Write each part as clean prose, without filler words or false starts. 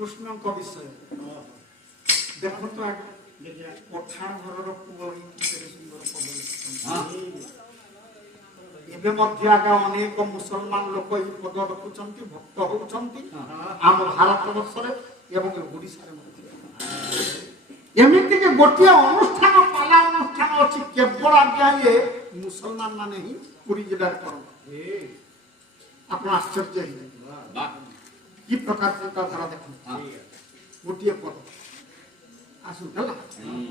କୃଷ୍ଣଙ୍କ ବିଷୟ ଦେଖନ୍ତୁ ପଠାଣ ଘରର ପୁଅ କେତେ ସୁନ୍ଦର ପଦ ଲେଖିଛନ୍ତି। ଏବେ ମଧ୍ୟ ଆଜ୍ଞା ଅନେକ ମୁସଲମାନ ଲୋକ ଏହି ପଦ ରଖୁଛନ୍ତି, ଭକ୍ତ ହଉଛନ୍ତି ଆମ ଭାରତ ବର୍ଷରେ ଏବଂ ଓଡ଼ିଶାରେ ମଧ୍ୟ। ଏମିତିକି ଗୋଟିଏ ଅନୁଷ୍ଠାନ ପାଲା ଅନୁଷ୍ଠାନ ଅଛି କେବଳ ଆଜ୍ଞା ଇଏ ମୁସଲମାନ ମାନେ ହିଁ ପୁରୀ ଜିଲ୍ଲାରେ କରନ୍ତି। ଆପଣ ଆଶ୍ଚର୍ଯ୍ୟ ହେଇଯିବେ କି ପ୍ରକାର ଚିନ୍ତାଧାରା ଦେଖନ୍ତୁ। ଗୋଟିଏ ପଦ ଆସୁ ହେଲା।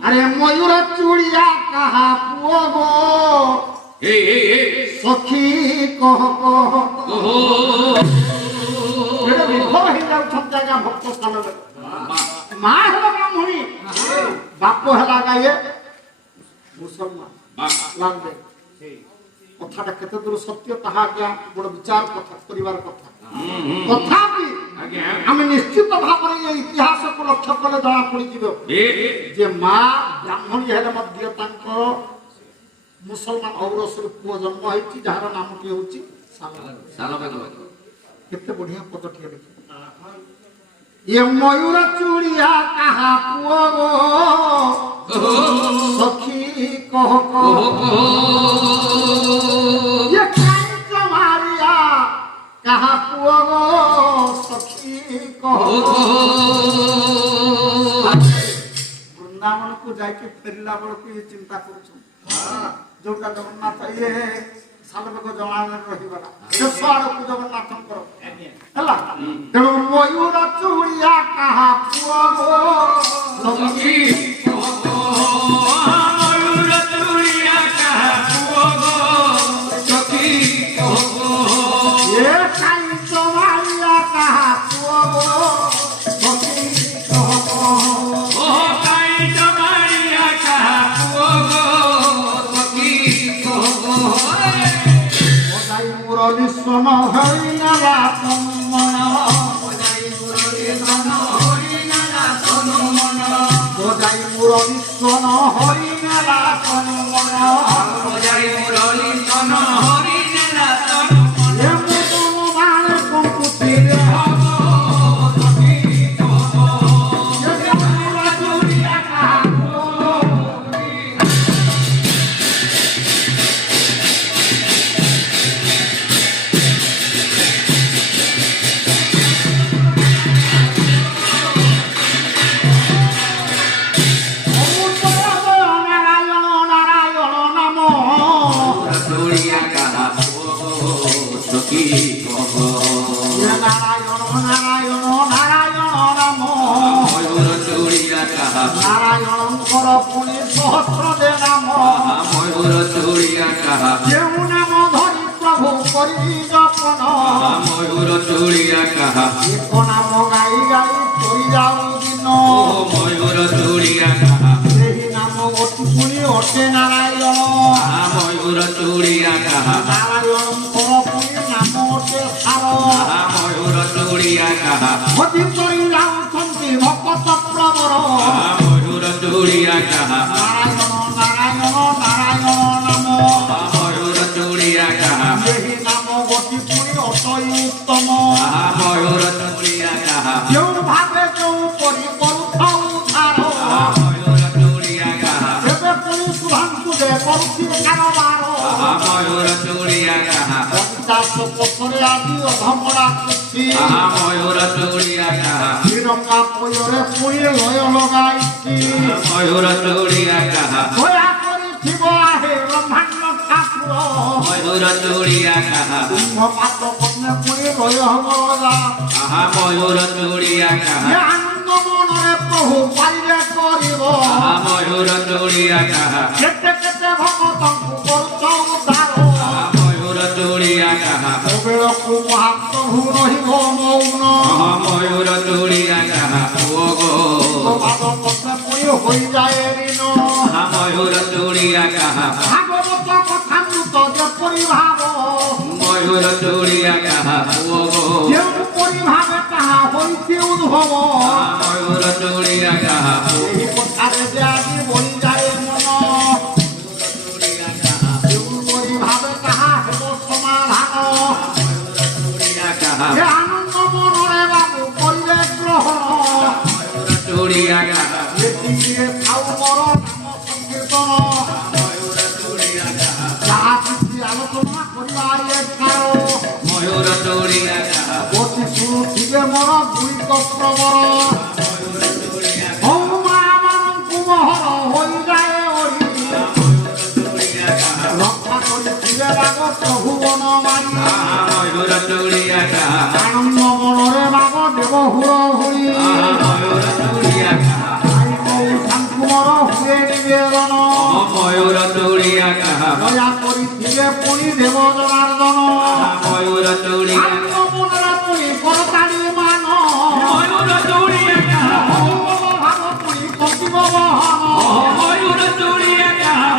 ଆରେ ମୟୂର ଚୁଡ଼ିଆ କାହା ପୁଅ ଗো ସଖୀ କହ କହ ବିଫଳ ହେଇଯାଉଛନ୍ତି ଆଜ୍ଞା ଭକ୍ତ ସ୍ଥାନରେ। ମା ହେଲା ବ୍ରାହ୍ମଣୀ, ବାପ ହେଲା ଗାଏ ମୁସଲମାନ ଲାଗେ। କଥାଟା କେତେ ଦୂର ସତ୍ୟ ତାହା ଆଜ୍ଞା ବଡ଼ ବିଚାର କଥା କରିବାର କଥା। ତଥାପି ଆମେ ନିଶ୍ଚିତ ଭାବରେ ଏ ଇତିହାସକୁ ଲକ୍ଷ୍ୟ କଲେ ଜଣା ପଡ଼ିଯିବ ଯେ ମା ବ୍ରାହ୍ମଣୀ ହେଲେ ମଧ୍ୟ ତାଙ୍କର ମୁସଲମାନ ଔରସରୁ ପୁଅ ଜନ୍ମ ହେଇଛି ଯାହାର ନାମଟି ହେଉଛି ଶାଲବେଗ। କେତେ ବଢିଆ ପଦଟିଏ ଦେଖି। ଏ ମୟୂର ଚୁଡ଼ିଆ କାହା ପୁଅ ଗো ସଖୀ କହ କହ ଏ କାଞ୍ଚ ମାରିଆ କାହା ପୁଅ ଗো ସଖୀ କହ। ବୃନ୍ଦାବନକୁ ଯାଇକି ଫେରିଲା ବେଳକୁ ଇଏ ଚିନ୍ତା କରୁଛନ୍ତି ଯୋଉଟା ଜଗନ୍ନାଥ ଇଏ ଶାଲବେଗ ଜଣାଣରେ ରହିଗଲା ଶେଷ ଆଡ଼କୁ ଜଗନ୍ନାଥଙ୍କର ହେଲା। ତେଣୁ ମୟୂର ଚୁଡ଼ିଆ କାହା ପୁଅ ଗো ସଖୀ ମୟୂର ଚୁଡ଼ିଆ କାହା ପୁଅ ଗো ସଖୀ ଏ କାଞ୍ଚ ମାରିଆ କାହା ପୁଅ ଗো ସଖୀ মুরলী সোন হরিণালা তন্মন বজাই মুরলী সোন হরিণালা তন্মন বজাই মুরলী সোন হরিণালা তন্মন বজাই মুরলী সোন হরিণালা তন্মন এ মতন মানে কম্পুতিরে হব সখী কহ এ ময়ূর চুড়িয়া কাহা নারায়ণঙ্কর পুনি সহস্র দে নাম ময়ূর চুড়িয়া কাহা যেউ নাম ধরি প্রভু করি যপন ময়ূর চুড়িয়া কাহা এক নাম গাই গাই করি যাও দিন ময়ূর চুড়িয়া কাহা সেই নাম অতি পুনি অটে নারায়ণ ময়ূর চুড়িয়া কাহা নারায়ণঙ্কর পুনি নাম অটে সার ময়ূর চুড়িয়া কাহা অতি করি যাউଛନ୍ତି ভক্ত প্রবর ময়ূর চুড়িয়া কাহা নারায়ণ নারায়ণ নারায়ণ নাম ময়ূর চুড়িয়া কাহা এই নাম গতি পুরি অতই উত্তম ময়ূর চুড়িয়া কাহা কেউ ভাবে কেউ করি করুথাও ধার ময়ূর চুড়িয়া কাহা সেবে পুরি শুভাঙ্কু দে করুছি কারবার ময়ূর চুড়িয়া কাহা 50 বছরে আদি অধমরা করছি ময়ূর চুড়িয়া কাহা শ্রীরঙ্গা ময়ূরে পুরি লয় লগাইছি ময়ূর চুড়িয়া কাহা দয়া করি থিব আহে ব্রহ্মাণ্ড ঠাকুর ময়ূর চুড়িয়া কাহা কুম্ভপাত কন্যা পুরি লয় হবরা ময়ূর চুড়িয়া কাহা আনন্দ মনরে প্রভু পাইলে করিব ময়ূর চুড়িয়া কাহা কেতে কেতে ভক্তଙ୍କୁ করছ উদ্ধার ময়ূর চুড়িয়া কাহা বেଳକୁ মহাপ্রভু রহিব মৌন ময়ূর চুড়িয়া কাহা পুଅ গো বাদ কথা পুরি হই যায় ঋণ ময়ূর চুড়িয়া কাহা ভাগবত কথামৃত যেপরি ভাব ময়ূর চুড়িয়া কাহা পুଅ গো যেউ পরিভাবে তাহা হইছে উদ্ভব ময়ূর চুড়িয়া কাহা এই কথারে যে আদি বলি যায় মন চুড়িয়া কাহা যেউ পরিভাবে তাহা হেব সমাধান আনন্দ মনরে বাবু করিলে গ্রহণ চুড়িয়া কাহা এদিকে খাও মর নাম সংকীর্তন ময়ূর চুড়িয়া কাহা যাহা কিছু আলোচনা করিবা এখাও ময়ূর চুড়িয়া কাহা অতি শুরু থেকে মর দুই কষ্ট মর ময়ূর চুড়িয়া হৌমানଙ୍କୁ মহর হই যায় ওরি চুড়িয়া কাহা রক্ষা করিছিলে বাগ প্রভু বনমালী ময়ূর চুড়িয়া কাহা আনন্দ মনরে বাগ দেব হুর হুই ময়ূর চুড়িয়া কাহা আই বউ শান্তুমর হুয়ে নিবেদন ময়ূর চুড়িয়া কাহা দয়া করিছিলে পুনি দেব জনার্দন ময়ূর চুড়িয়া আত্ম মনরা পুনি করতালি মান ময়ূর চুড়িয়া কাহা ভাব পুনি কপিব বহন ময়ূর চুড়িয়া কাহা